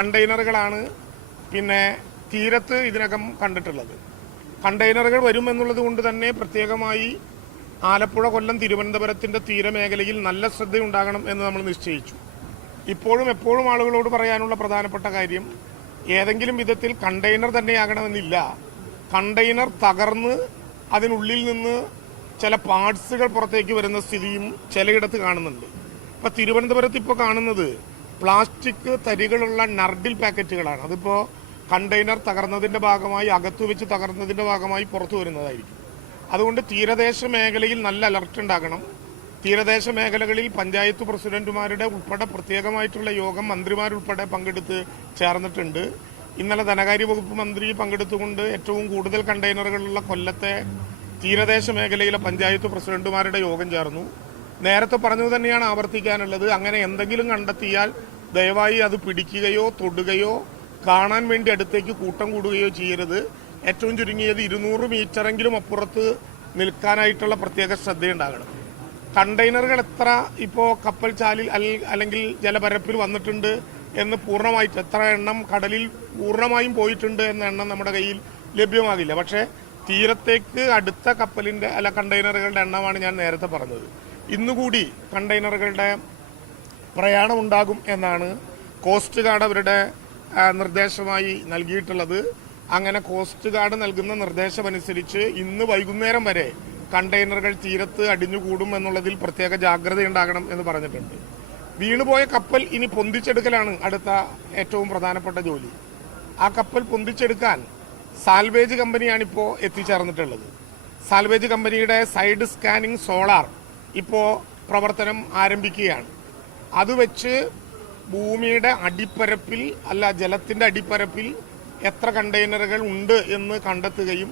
കണ്ടെയ്നറുകളാണ് പിന്നെ തീരത്ത് ഇതിനകം കണ്ടിട്ടുള്ളത്. കണ്ടെയ്നറുകൾ വരുമെന്നുള്ളത് കൊണ്ട് തന്നെ പ്രത്യേകമായി ആലപ്പുഴ കൊല്ലം തിരുവനന്തപുരത്തിന്റെ തീരമേഖലയിൽ നല്ല ശ്രദ്ധയുണ്ടാകണം എന്ന് നമ്മൾ നിശ്ചയിച്ചു. ഇപ്പോഴും എപ്പോഴും ആളുകളോട് പറയാനുള്ള പ്രധാനപ്പെട്ട കാര്യം ഏതെങ്കിലും വിധത്തിൽ കണ്ടെയ്നർ തന്നെയാകണമെന്നില്ല. കണ്ടെയ്നർ തകർന്ന് അതിനുള്ളിൽ നിന്ന് ചില പാർട്സുകൾ പുറത്തേക്ക് വരുന്ന സ്ഥിതിയും ചിലയിടത്ത് കാണുന്നുണ്ട്. ഇപ്പൊ തിരുവനന്തപുരത്ത് ഇപ്പോൾ കാണുന്നത് പ്ലാസ്റ്റിക് തരികളുള്ള നർഡിൽ പാക്കറ്റുകളാണ്. അതിപ്പോ കണ്ടെയ്നർ തകർന്നതിന്റെ ഭാഗമായി അകത്തു വെച്ച് തകർന്നതിന്റെ ഭാഗമായി പുറത്തു വരുന്നതായിരിക്കും. അതുകൊണ്ട് തീരദേശ മേഖലയിൽ നല്ല അലർട്ട് ഉണ്ടാകണം. തീരദേശ മേഖലകളിൽ പഞ്ചായത്ത് പ്രസിഡന്റുമാരുടെ ഉൾപ്പെടെ പ്രത്യേകമായിട്ടുള്ള യോഗം മന്ത്രിമാരുൾപ്പെടെ പങ്കെടുത്ത് ചേർന്നിട്ടുണ്ട്. ഇന്നലെ ധനകാര്യ വകുപ്പ് മന്ത്രി പങ്കെടുത്തുകൊണ്ട് ഏറ്റവും കൂടുതൽ കണ്ടെയ്നറുകളുള്ള കൊല്ലത്തെ തീരദേശ മേഖലയിലെ പഞ്ചായത്ത് പ്രസിഡന്റുമാരുടെ യോഗം ചേർന്നു. നേരത്തെ പറഞ്ഞത് തന്നെയാണ് ആവർത്തിക്കാനുള്ളത്. അങ്ങനെ എന്തെങ്കിലും കണ്ടെത്തിയാൽ ദയവായി അത് പിടിക്കുകയോ തൊടുകയോ കാണാൻ വേണ്ടി അടുത്തേക്ക് കൂട്ടം കൂടുകയോ ചെയ്യരുത്. ഏറ്റവും ചുരുങ്ങിയത് ഇരുന്നൂറ് മീറ്ററെങ്കിലും അപ്പുറത്ത് നിൽക്കാനായിട്ടുള്ള പ്രത്യേക ശ്രദ്ധയുണ്ടാകണം. കണ്ടെയ്നറുകൾ എത്ര ഇപ്പോൾ കപ്പൽ ചാലിൽ അല്ലെങ്കിൽ ജലപരപ്പിൽ വന്നിട്ടുണ്ട് എന്ന് പൂർണമായിട്ട് എത്ര എണ്ണം കടലിൽ പൂർണമായും പോയിട്ടുണ്ട് എന്ന എണ്ണം നമ്മുടെ കയ്യിൽ ലഭ്യമാകില്ല. പക്ഷേ തീരത്തേക്ക് അടുത്ത കപ്പലിന്റെ അല്ല കണ്ടെയ്നറുകളുടെ എണ്ണമാണ് ഞാൻ നേരത്തെ പറഞ്ഞത്. ഇന്നുകൂടി കണ്ടെയ്നറുകളുടെ പ്രയാണമുണ്ടാകും എന്നാണ് കോസ്റ്റ് ഗാർഡ് അവരുടെ നിർദ്ദേശമായി നൽകിയിട്ടുള്ളത്. അങ്ങനെ കോസ്റ്റ് ഗാർഡ് നൽകുന്ന നിർദ്ദേശമനുസരിച്ച് ഇന്ന് വൈകുന്നേരം വരെ കണ്ടെയ്നറുകൾ തീരത്ത് അടിഞ്ഞുകൂടും എന്നുള്ളതിൽ പ്രത്യേക ജാഗ്രത ഉണ്ടാകണം എന്ന് പറഞ്ഞിട്ടുണ്ട്. വീണുപോയ കപ്പൽ ഇനി പൊന്തിച്ചെടുക്കലാണ് അടുത്ത ഏറ്റവും പ്രധാനപ്പെട്ട ജോലി. ആ കപ്പൽ പൊന്തിച്ചെടുക്കാൻ സാൽവേജ് കമ്പനിയാണിപ്പോൾ എത്തിച്ചേർന്നിട്ടുള്ളത്. സാൽവേജ് കമ്പനിയുടെ സൈഡ് സ്കാനിംഗ് സോളാർ ഇപ്പോൾ പ്രവർത്തനം ആരംഭിക്കുകയാണ്. അത് വെച്ച് ഭൂമിയുടെ അടിപ്പരപ്പിൽ അല്ല ജലത്തിന്റെ അടിപ്പരപ്പിൽ എത്ര കണ്ടെയ്നറുകൾ ഉണ്ട് എന്ന് കണ്ടെത്തുകയും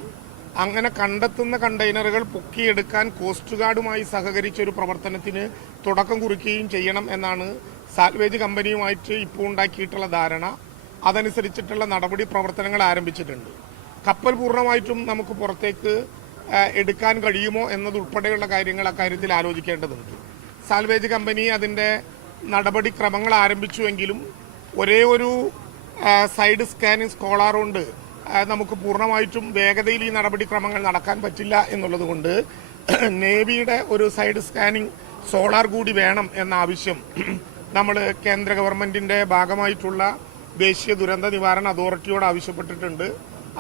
അങ്ങനെ കണ്ടെത്തുന്ന കണ്ടെയ്നറുകൾ പൊക്കിയെടുക്കാൻ കോസ്റ്റ് ഗാർഡുമായി സഹകരിച്ച ഒരു പ്രവർത്തനത്തിന് തുടക്കം കുറിക്കുകയും ചെയ്യണം എന്നാണ് സാൽവേജ് കമ്പനിയുമായിട്ട് ഇപ്പോൾ ഉണ്ടാക്കിയിട്ടുള്ള ധാരണ. അതനുസരിച്ചിട്ടുള്ള നടപടി പ്രവർത്തനങ്ങൾ ആരംഭിച്ചിട്ടുണ്ട്. കപ്പൽ പൂർണമായിട്ടും നമുക്ക് പുറത്തേക്ക് എടുക്കാൻ കഴിയുമോ എന്നതുൾപ്പെടെയുള്ള കാര്യങ്ങൾ അക്കാര്യത്തിൽ ആലോചിക്കേണ്ടതുണ്ട്. സാൽവേജ് കമ്പനി അതിന്റെ നടപടിക്രമങ്ങൾ ആരംഭിച്ചുവെങ്കിലും ഒരേ ഒരു സൈഡ് സ്കാനിങ് സ്കോളാർ കൊണ്ട് നമുക്ക് പൂർണമായിട്ടും വേഗതയിൽ ഈ നടപടിക്രമങ്ങൾ നടക്കാൻ പറ്റില്ല എന്നുള്ളതുകൊണ്ട് നേവിയുടെ ഒരു സൈഡ് സ്കാനിങ് സോളാർ കൂടി വേണം എന്ന ആവശ്യം നമ്മൾ കേന്ദ്ര ഗവൺമെന്റിന്റെ ഭാഗമായിട്ടുള്ള ദേശീയ ദുരന്ത നിവാരണ അതോറിറ്റിയോട് ആവശ്യപ്പെട്ടിട്ടുണ്ട്.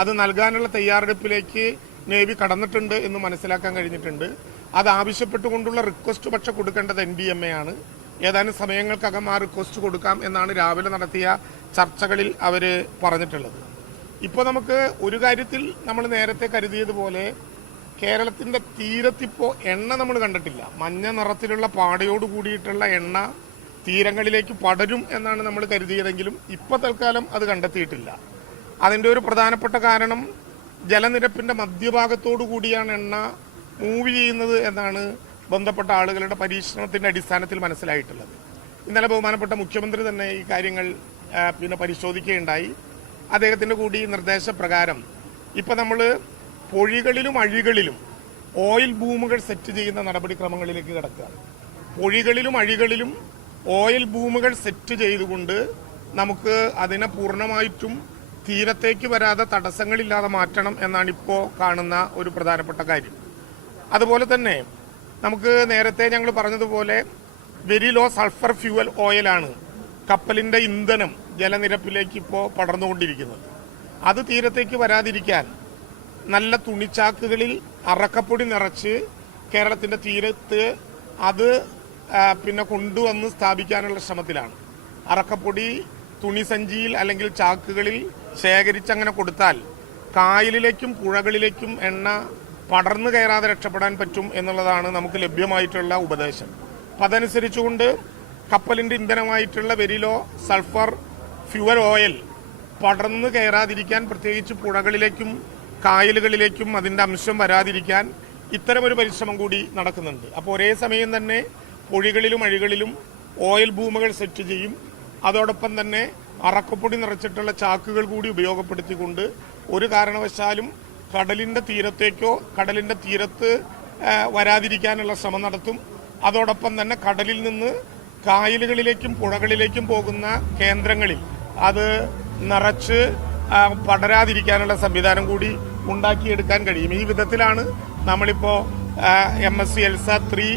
അത് നൽകാനുള്ള തയ്യാറെടുപ്പിലേക്ക് നേവി കടന്നിട്ടുണ്ട് എന്ന് മനസ്സിലാക്കാൻ കഴിഞ്ഞിട്ടുണ്ട്. അത് ആവശ്യപ്പെട്ടുകൊണ്ടുള്ള റിക്വസ്റ്റ് പക്ഷെ കൊടുക്കേണ്ടത് എൻ ഡി എം എ ആണ്. ഏതാനും സമയങ്ങൾക്കകം ആ റിക്വസ്റ്റ് കൊടുക്കാം എന്നാണ് രാവിലെ നടത്തിയ ചർച്ചകളിൽ അവർ പറഞ്ഞിട്ടുള്ളത്. ഇപ്പോൾ നമുക്ക് ഒരു കാര്യത്തിൽ നമ്മൾ നേരത്തെ കരുതിയതുപോലെ കേരളത്തിന്റെ തീരത്തിപ്പോൾ എണ്ണ നമ്മൾ കണ്ടിട്ടില്ല. മഞ്ഞ നിറത്തിലുള്ള പാടയോട് കൂടിയിട്ടുള്ള എണ്ണ തീരങ്ങളിലേക്ക് പടരും എന്നാണ് നമ്മൾ കരുതിയതെങ്കിലും ഇപ്പോൾ തൽക്കാലം അത് കണ്ടെത്തിയിട്ടില്ല. അതിന്റെ ഒരു പ്രധാനപ്പെട്ട കാരണം ജലനിരപ്പിന്റെ മധ്യഭാഗത്തോടു കൂടിയാണ് എണ്ണ മൂവ് ചെയ്യുന്നത് എന്നാണ് ബന്ധപ്പെട്ട ആളുകളുടെ പരീക്ഷണത്തിന്റെ അടിസ്ഥാനത്തിൽ മനസ്സിലായിട്ടുള്ളത്. ഇന്നലെ ബഹുമാനപ്പെട്ട മുഖ്യമന്ത്രി തന്നെ ഈ കാര്യങ്ങൾ പിന്നെ പരിശോധിക്കുകയുണ്ടായി. അദ്ദേഹത്തിന്റെ കൂടി നിർദ്ദേശപ്രകാരം ഇപ്പൊ നമ്മൾ പൊഴികളിലും അഴികളിലും ഓയിൽ ഭൂമുകൾ സെറ്റ് ചെയ്യുന്ന നടപടിക്രമങ്ങളിലേക്ക് കിടക്കുകയാണ്. പൊഴികളിലും അഴികളിലും ഓയിൽ ഭൂമുകൾ സെറ്റ് ചെയ്തുകൊണ്ട് നമുക്ക് അതിനെ പൂർണമായിട്ടും തീരത്തേക്ക് വരാതെ തടസ്സങ്ങളില്ലാതെ മാറ്റണം എന്നാണ് ഇപ്പോൾ കാണുന്ന ഒരു പ്രധാനപ്പെട്ട കാര്യം. അതുപോലെ തന്നെ നമുക്ക് നേരത്തെ ഞങ്ങൾ പറഞ്ഞതുപോലെ വെരി ലോ സൾഫർ ഫ്യൂവൽ ഓയിലാണ് കപ്പലിന്റെ ഇന്ധനം ജലനിരപ്പിലേക്ക് ഇപ്പോൾ പടർന്നുകൊണ്ടിരിക്കുന്നത്. അത് തീരത്തേക്ക് വരാതിരിക്കാൻ നല്ല തുണിച്ചാക്കുകളിൽ അറക്കപ്പൊടി നിറച്ച് കേരളത്തിന്റെ തീരത്ത് അത് പിന്നെ കൊണ്ടുവന്ന് സ്ഥാപിക്കാനുള്ള ശ്രമത്തിലാണ്. അറക്കപ്പൊടി തുണിസഞ്ചിയിൽ അല്ലെങ്കിൽ ചാക്കുകളിൽ ശേഖരിച്ച് അങ്ങനെ കൊടുത്താൽ കായലിലേക്കും പുഴകളിലേക്കും എണ്ണ പടർന്നു കയറാതെ രക്ഷപ്പെടാൻ പറ്റും എന്നുള്ളതാണ് നമുക്ക് ലഭ്യമായിട്ടുള്ള ഉപദേശം. അപ്പം അതനുസരിച്ചുകൊണ്ട് കപ്പലിന്റെ ഇന്ധനമായിട്ടുള്ള very low sulphur fuel oil പടർന്നു കയറാതിരിക്കാൻ പ്രത്യേകിച്ച് പുഴകളിലേക്കും കായലുകളിലേക്കും അതിന്റെ അംശം വരാതിരിക്കാൻ ഇത്തരമൊരു പരിശ്രമം കൂടി നടക്കുന്നുണ്ട്. അപ്പോൾ ഒരേ സമയം തന്നെ പൊഴികളിലും അഴികളിലും ഓയിൽ ഭൂമുകൾ സെറ്റ് ചെയ്യും. അതോടൊപ്പം തന്നെ അറക്കപ്പൊടി നിറച്ചിട്ടുള്ള ചാക്കുകൾ കൂടി ഉപയോഗപ്പെടുത്തിക്കൊണ്ട് ഒരു കാരണവശാലും കടലിന്റെ തീരത്തേക്കോ കടലിന്റെ തീരത്ത് വരാതിരിക്കാനുള്ള ശ്രമം നടത്തും. അതോടൊപ്പം തന്നെ കടലിൽ നിന്ന് കായലുകളിലേക്കും പുഴകളിലേക്കും പോകുന്ന കേന്ദ്രങ്ങളിൽ അത് നിറച്ച് പടരാതിരിക്കാനുള്ള സംവിധാനം കൂടി ഉണ്ടാക്കിയെടുക്കാൻ കഴിയും. ഈ വിധത്തിലാണ് നമ്മളിപ്പോൾ M S C Elsa three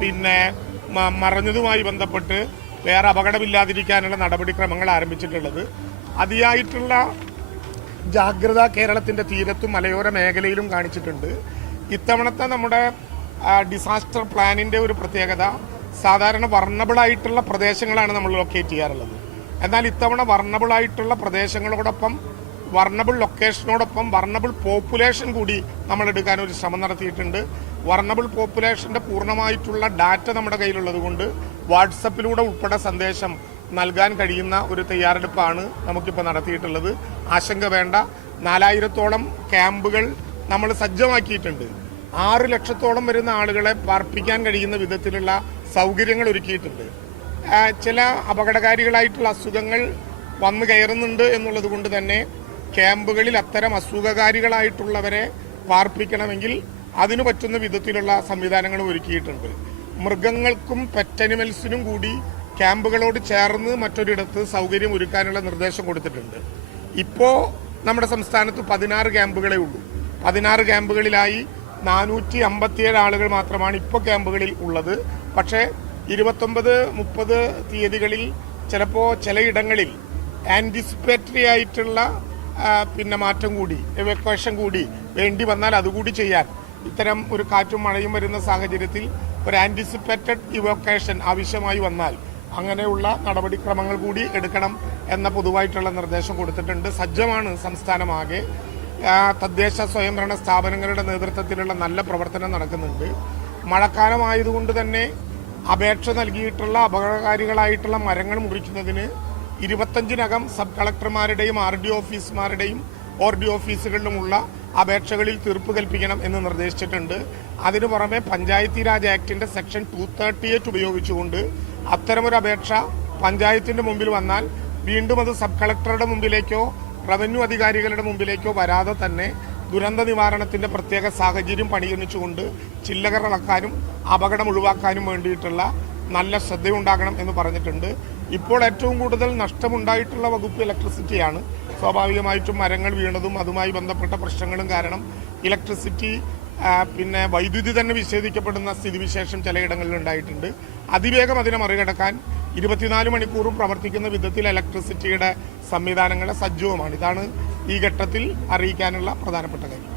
പിന്നെ മറഞ്ഞതുമായി ബന്ധപ്പെട്ട് വേറെ അപകടമില്ലാതിരിക്കാനുള്ള നടപടിക്രമങ്ങൾ ആരംഭിച്ചിട്ടുള്ളത്. അതിയായിട്ടുള്ള ജാഗ്രത കേരളത്തിന്റെ തീരത്തും മലയോര മേഖലയിലും കാണിച്ചിട്ടുണ്ട്. ഇത്തവണത്തെ നമ്മുടെ ഡിസാസ്റ്റർ പ്ലാനിന്റെ ഒരു പ്രത്യേകത സാധാരണ വർണബിളായിട്ടുള്ള പ്രദേശങ്ങളാണ് നമ്മൾ ലൊക്കേറ്റ് ചെയ്യാറുള്ളത്. എന്നാൽ ഇത്തവണ വർണബിളായിട്ടുള്ള പ്രദേശങ്ങളോടൊപ്പം വർണബിൾ ലൊക്കേഷനോടൊപ്പം വർണബിൾ പോപ്പുലേഷൻ കൂടി നമ്മൾ എടുക്കാൻ ഒരു ശ്രമം നടത്തിയിട്ടുണ്ട്. വർണബിൾ പോപ്പുലേഷന്റെ പൂർണമായിട്ടുള്ള ഡാറ്റ നമ്മുടെ കയ്യിലുള്ളത് കൊണ്ട് വാട്സപ്പിലൂടെ ഉൾപ്പെടെ സന്ദേശം നൽകാൻ കഴിയുന്ന ഒരു തയ്യാറെടുപ്പാണ് നമുക്കിപ്പോൾ നടത്തിയിട്ടുള്ളത്. ആശങ്ക വേണ്ട. നാലായിരത്തോളം ക്യാമ്പുകൾ നമ്മൾ സജ്ജമാക്കിയിട്ടുണ്ട്. ആറ് ലക്ഷത്തോളം വരുന്ന ആളുകളെ പാർപ്പിക്കാൻ കഴിയുന്ന വിധത്തിലുള്ള സൗകര്യങ്ങൾ ഒരുക്കിയിട്ടുണ്ട്. ചില അപകടകാരികളായിട്ടുള്ള അസുഖങ്ങൾ വന്നു കയറുന്നുണ്ട് എന്നുള്ളത് കൊണ്ട് തന്നെ ക്യാമ്പുകളിൽ അത്തരം അസുഖകാരികളായിട്ടുള്ളവരെ പാർപ്പിക്കണമെങ്കിൽ അതിനു പറ്റുന്ന വിധത്തിലുള്ള സംവിധാനങ്ങൾ ഒരുക്കിയിട്ടുണ്ട്. മൃഗങ്ങൾക്കും പെറ്റനിമൽസിനും കൂടി ക്യാമ്പുകളോട് ചേർന്ന് മറ്റൊരിടത്ത് സൗകര്യം ഒരുക്കാനുള്ള നിർദ്ദേശം കൊടുത്തിട്ടുണ്ട്. ഇപ്പോൾ നമ്മുടെ സംസ്ഥാനത്ത് പതിനാറ് ക്യാമ്പുകളേ ഉള്ളൂ. പതിനാറ് ക്യാമ്പുകളിലായി നാനൂറ്റി അമ്പത്തിയേഴ് ആളുകൾ മാത്രമാണ് ഇപ്പോൾ ക്യാമ്പുകളിൽ ഉള്ളത്. പക്ഷേ ഇരുപത്തൊമ്പത് മുപ്പത് തീയതികളിൽ ചിലപ്പോൾ ചിലയിടങ്ങളിൽ ആന്റിസിപ്പേറ്ററി ആയിട്ടുള്ള പിന്നെ മാറ്റം കൂടി എവക്വേഷൻ കൂടി വേണ്ടി വന്നാൽ അതുകൂടി ചെയ്യാൻ ഇത്തരം ഒരു കാറ്റും മഴയും വരുന്ന സാഹചര്യത്തിൽ ഒരു ആന്റിസിപ്പേറ്റഡ് ഇവോക്കേഷൻ ആവശ്യമായി വന്നാൽ അങ്ങനെയുള്ള നടപടിക്രമങ്ങൾ കൂടി എടുക്കണം എന്ന പൊതുവായിട്ടുള്ള നിർദ്ദേശം കൊടുത്തിട്ടുണ്ട്. സജ്ജമാണ് സംസ്ഥാനമാകെ. തദ്ദേശ സ്വയംഭരണ സ്ഥാപനങ്ങളുടെ നേതൃത്വത്തിലുള്ള നല്ല പ്രവർത്തനം നടക്കുന്നുണ്ട്. മഴക്കാലമായതുകൊണ്ട് തന്നെ അപേക്ഷ നൽകിയിട്ടുള്ള അപകടകാരികളായിട്ടുള്ള മരങ്ങൾ മുറിക്കുന്നതിന് ഇരുപത്തഞ്ചിനകം സബ് കളക്ടർമാരുടെയും ആർ ഡി ഓഫീസുമാരുടെയും ഓർ ഡി ഓഫീസുകളിലുമുള്ള അപേക്ഷകളിൽ തീർപ്പ് കൽപ്പിക്കണം എന്ന് നിർദ്ദേശിച്ചിട്ടുണ്ട്. അതിനു പുറമെ പഞ്ചായത്തി രാജ് ആക്ടിന്റെ സെക്ഷൻ ടു തേർട്ടി എയ്റ്റ് ഉപയോഗിച്ചുകൊണ്ട് അത്തരമൊരു അപേക്ഷ പഞ്ചായത്തിന്റെ മുമ്പിൽ വന്നാൽ വീണ്ടും അത് സബ് കളക്ടറുടെ മുമ്പിലേക്കോ റവന്യൂ അധികാരികളുടെ മുമ്പിലേക്കോ വരാതെ തന്നെ ദുരന്ത നിവാരണത്തിന്റെ പ്രത്യേക സാഹചര്യം പരിഗണിച്ചുകൊണ്ട് ചില്ലകർ ഇളക്കാനും അപകടം ഒഴിവാക്കാനും വേണ്ടിയിട്ടുള്ള നല്ല ശ്രദ്ധയുണ്ടാകണം എന്ന് പറഞ്ഞിട്ടുണ്ട്. ഇപ്പോൾ ഏറ്റവും കൂടുതൽ നഷ്ടമുണ്ടായിട്ടുള്ള വകുപ്പ് ഇലക്ട്രിസിറ്റിയാണ് സ്വാഭാവികമായിട്ടും മരങ്ങൾ വീണതും അതുമായി ബന്ധപ്പെട്ട പ്രശ്നങ്ങളും കാരണം ഇലക്ട്രിസിറ്റി പിന്നെ വൈദ്യുതി തന്നെ വിച്ഛേദിക്കപ്പെടുന്ന സ്ഥിതിവിശേഷം ചിലയിടങ്ങളിൽ ഉണ്ടായിട്ടുണ്ട്. അതിവേഗം അതിനെ മറികടക്കാൻ ഇരുപത്തിനാല് മണിക്കൂറും പ്രവർത്തിക്കുന്ന വിധത്തിൽ ഇലക്ട്രിസിറ്റിയുടെ സംവിധാനങ്ങളെ സജ്ജവുമാണ്. ഇതാണ് ഈ ഘട്ടത്തിൽ അറിയിക്കാനുള്ള പ്രധാനപ്പെട്ട കാര്യം.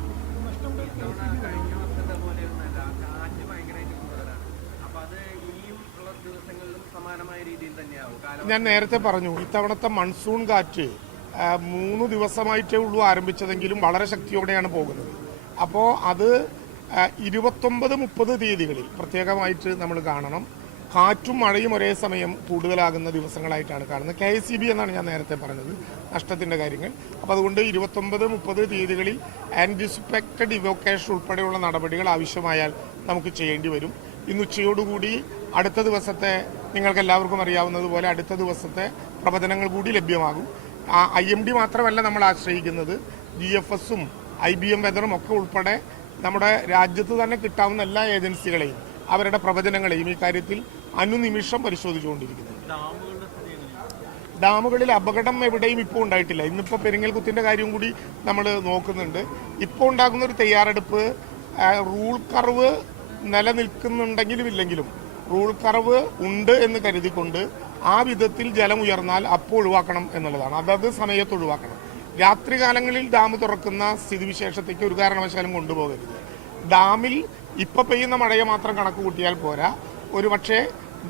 ഞാൻ നേരത്തെ പറഞ്ഞു ഇത്തവണത്തെ മൺസൂൺ കാറ്റ് മൂന്ന് ദിവസമായിട്ടേ ഉള്ളൂ ആരംഭിച്ചതെങ്കിലും വളരെ ശക്തിയോടെയാണ് പോകുന്നത്. അപ്പോൾ അത് ഇരുപത്തൊമ്പത് മുപ്പത് തീയതികളിൽ പ്രത്യേകമായിട്ട് നമ്മൾ കാണണം. കാറ്റും മഴയും ഒരേ സമയം കൂടുതലാകുന്ന ദിവസങ്ങളായിട്ടാണ് കാണുന്നത്. കെ എസ് എന്നാണ് ഞാൻ നേരത്തെ പറഞ്ഞത് നഷ്ടത്തിന്റെ കാര്യങ്ങൾ. അപ്പോൾ അതുകൊണ്ട് ഇരുപത്തൊമ്പത് മുപ്പത് തീയതികളിൽ ആന്റിസിപ്പക്റ്റഡ് ഇവോക്കേഷൻ ഉൾപ്പെടെയുള്ള നടപടികൾ ആവശ്യമായാൽ നമുക്ക് ചെയ്യേണ്ടി വരും. ഇന്ന് ഉച്ചയോടുകൂടി അടുത്ത ദിവസത്തെ നിങ്ങൾക്ക് എല്ലാവർക്കും അറിയാവുന്നതുപോലെ അടുത്ത ദിവസത്തെ പ്രവചനങ്ങൾ കൂടി ലഭ്യമാകും. ഐ എം ഡി മാത്രമല്ല നമ്മൾ ആശ്രയിക്കുന്നത് ജി എഫ് എസും ഐ ബി എം വെതറും ഒക്കെ ഉൾപ്പെടെ നമ്മുടെ രാജ്യത്ത് തന്നെ കിട്ടാവുന്ന എല്ലാ ഏജൻസികളെയും അവരുടെ പ്രവചനങ്ങളെയും ഈ കാര്യത്തിൽ അനുനിമിഷം പരിശോധിച്ചുകൊണ്ടിരിക്കുന്നത് ഡാമുകളിൽ അപകടം എവിടെയും ഇപ്പോൾ ഉണ്ടായിട്ടില്ല. ഇന്നിപ്പോൾ പെരിങ്ങൽകുത്തിന്റെ കാര്യം കൂടി നമ്മൾ നോക്കുന്നുണ്ട്. ഇപ്പോൾ ഉണ്ടാകുന്ന ഒരു തയ്യാറെടുപ്പ് റൂൾ കർവ് നിലനിൽക്കുന്നുണ്ടെങ്കിലും ഇല്ലെങ്കിലും റൂൾ കർവ് ഉണ്ട് എന്ന് കരുതിക്കൊണ്ട് ആ വിധത്തിൽ ജലം ഉയർന്നാൽ അപ്പോൾ ഒഴിവാക്കണം എന്നുള്ളതാണ്. അതത് സമയത്ത് ഒഴിവാക്കണം. രാത്രികാലങ്ങളിൽ ഡാം തുറക്കുന്ന സ്ഥിതിവിശേഷത്തേക്ക് ഒരു കാരണവശാലും കൊണ്ടുപോകരുത്. ഡാമിൽ ഇപ്പൊ പെയ്യുന്ന മഴയെ മാത്രം കണക്ക് കൂട്ടിയാൽ പോരാ. ഒരു പക്ഷേ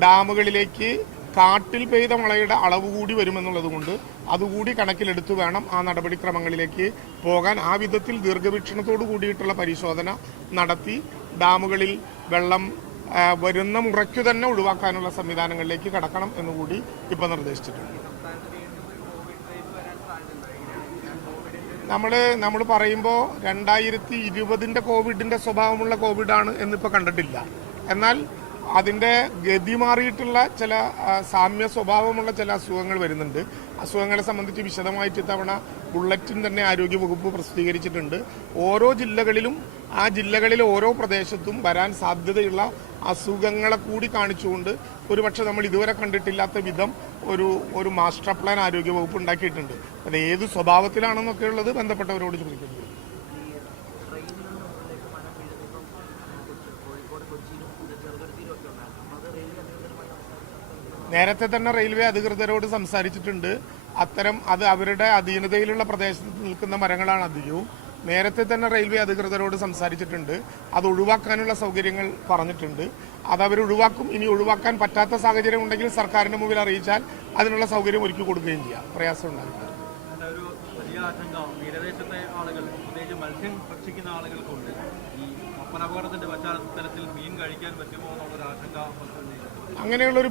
ഡാമുകളിലേക്ക് കാട്ടിൽ പെയ്ത മഴയുടെ അളവ് കൂടി വരുമെന്നുള്ളത് കൊണ്ട് അതുകൂടി കണക്കിലെടുത്തു വേണം ആ നടപടിക്രമങ്ങളിലേക്ക് പോകാൻ. ആ വിധത്തിൽ ദീർഘവീക്ഷണത്തോടു കൂടിയിട്ടുള്ള പരിശോധന നടത്തി. ഡാമുകളിൽ വെള്ളം വരുന്ന മുറയ്ക്കു തന്നെ ഒഴിവാക്കാനുള്ള സംവിധാനങ്ങളിലേക്ക് കടക്കണം എന്നുകൂടി ഇപ്പൊ നിർദ്ദേശിച്ചിട്ടുണ്ട്. നമ്മൾ നമ്മൾ പറയുമ്പോൾ രണ്ടായിരത്തി ഇരുപതിന്റെ കോവിഡിന്റെ സ്വഭാവമുള്ള കോവിഡാണ് എന്നിപ്പോൾ കണ്ടിട്ടില്ല. എന്നാൽ അതിന്റെ ഗതി മാറിയിട്ടുള്ള ചില സാമ്യ സ്വഭാവമുള്ള ചില അസുഖങ്ങൾ വരുന്നുണ്ട്. അസുഖങ്ങളെ സംബന്ധിച്ച് വിശദമായിട്ട് ഇത്തവണ ബുള്ളറ്റിൻ തന്നെ ആരോഗ്യവകുപ്പ് പ്രസിദ്ധീകരിച്ചിട്ടുണ്ട്. ഓരോ ജില്ലകളിലും ആ ജില്ലകളിലെ ഓരോ പ്രദേശത്തും വരാൻ സാധ്യതയുള്ള അസുഖങ്ങളെ കൂടി കാണിച്ചുകൊണ്ട് ഒരുപക്ഷെ നമ്മൾ ഇതുവരെ കണ്ടിട്ടില്ലാത്ത വിധം ഒരു ഒരു മാസ്റ്റർ പ്ലാൻ ആരോഗ്യവകുപ്പ് ഉണ്ടാക്കിയിട്ടുണ്ട്. അത് ഏത് സ്വഭാവത്തിലാണെന്നൊക്കെ ഉള്ളത് ബന്ധപ്പെട്ടവരോട് ചോദിക്കുന്നത് നേരത്തെ തന്നെ റെയിൽവേ അധികൃതരോട് സംസാരിച്ചിട്ടുണ്ട്. അത്തരം അത് അവരുടെ അധീനതയിലുള്ള പ്രദേശത്ത് നിൽക്കുന്ന മരങ്ങളാണ് അധികവും. നേരത്തെ തന്നെ റെയിൽവേ അധികൃതരോട് സംസാരിച്ചിട്ടുണ്ട്. അത് ഒഴിവാക്കാനുള്ള സൗകര്യങ്ങൾ പറഞ്ഞിട്ടുണ്ട്. അത് അവർ ഒഴിവാക്കും. ഇനി ഒഴിവാക്കാൻ പറ്റാത്ത സാഹചര്യം ഉണ്ടെങ്കിൽ സർക്കാരിന്റെ മുമ്പിൽ അറിയിച്ചാൽ അതിനുള്ള സൗകര്യം ഒരുക്കി കൊടുക്കുകയും ചെയ്യാം. പ്രയാസം ഉണ്ടാകില്ല തീരദേശത്തെ ആളുകൾ പ്രത്യേകിച്ച് മത്സ്യം ഭക്ഷിക്കുന്ന ആളുകൾക്കുണ്ട്. ഈ കപ്പലപകടത്തിന്റെ പശ്ചാത്തലത്തിൽ മീൻ കഴിക്കാൻ പറ്റുമോ എന്നുള്ളൊരു ആശങ്ക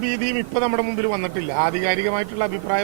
ഭീതിയും ഇപ്പൊ നമ്മുടെ മുമ്പിൽ വന്നിട്ടില്ല. ആധികാരികമായിട്ടുള്ള അഭിപ്രായ